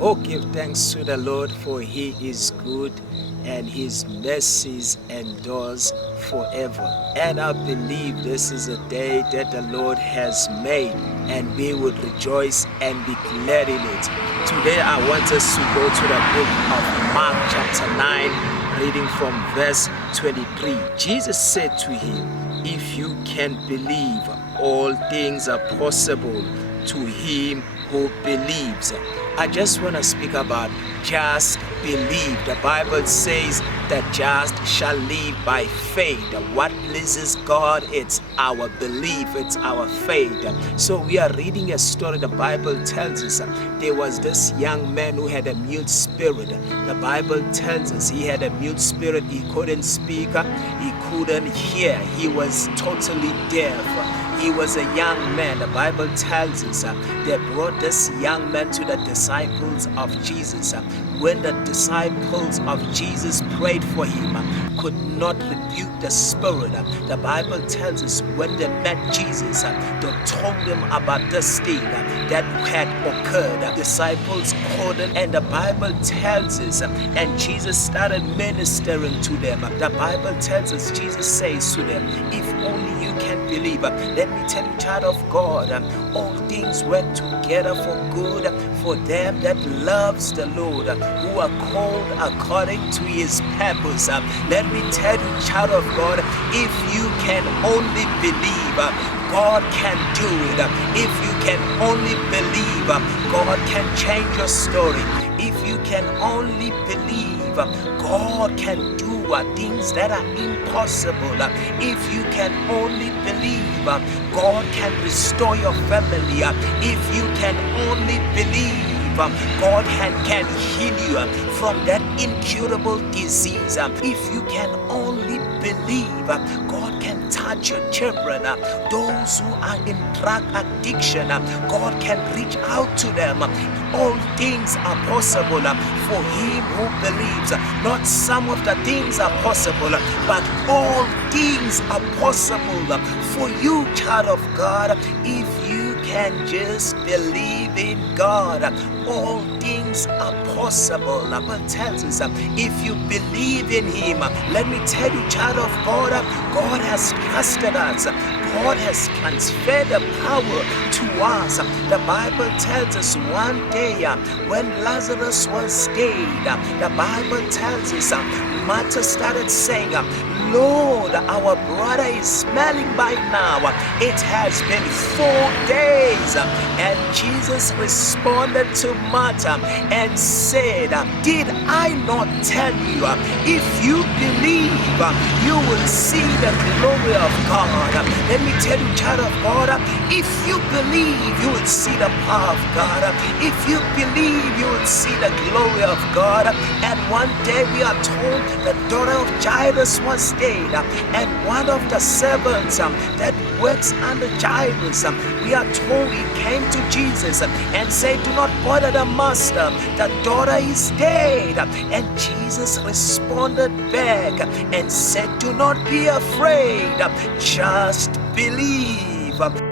Oh, give thanks to the Lord, for he is good and his mercies endures forever. And I believe this is a day that the Lord has made, and we would rejoice and be glad in it. Today I want us to go to the book of Mark chapter 9, reading from verse 23. Jesus said to him, "If you can believe, all things are possible to him who believes." I just want to speak about just believe. The Bible says that just shall live by faith. What pleases God, it's our belief, it's our faith. So we are reading a story. The Bible tells us there was this young man who had a mute spirit. The Bible tells us he had a mute spirit. He couldn't speak, he couldn't hear, he was totally deaf. He was a young man. The Bible tells us they brought this young man to the disciples of Jesus. When the disciples of Jesus prayed for him, could not rebuke the spirit. The Bible tells us when they met Jesus, they told him about this thing that had occurred. The disciples couldn't, and the Bible tells us, and Jesus started ministering to them. The Bible tells us, Jesus says to them, "If only you can believe." Let me tell you, child of God, all things work together for good for them that loves the Lord, who are called according to his purpose. Let me tell you, child of God, if you can only believe, God can do it. If you can only believe, God can change your story. If you can only believe, God can do things that are impossible. If you can only believe, God can restore your family. If you can only believe, God can heal you from that incurable disease. If you can only believe, God can touch your children. Those who are in drug addiction, God can reach out to them. All things are possible for him who believes. Not some of the things are possible, but all things are possible for you, child of God, if you can just believe in God. All things are possible. The Bible tells us if you believe in him. Let me tell you, child of God, God has trusted us. God has transferred the power to us. The Bible tells us one day when Lazarus was dead, the Bible tells us Martha started saying, "Lord, our brother is smelling by now. It has been 4 days." And Jesus responded to Martha and said, "Did I not tell you, if you believe, you will see the glory of God?" Let me tell you, child of God, if you believe, you will see the power of God. If you believe, you will see the glory of God. And one day we are told the daughter of Jairus was dead, and one of the servants that works under Jairus, we are told he came to Jesus and said, "Do not bother the master, the daughter is dead." And Jesus responded back and said, "Do not be afraid, just believe."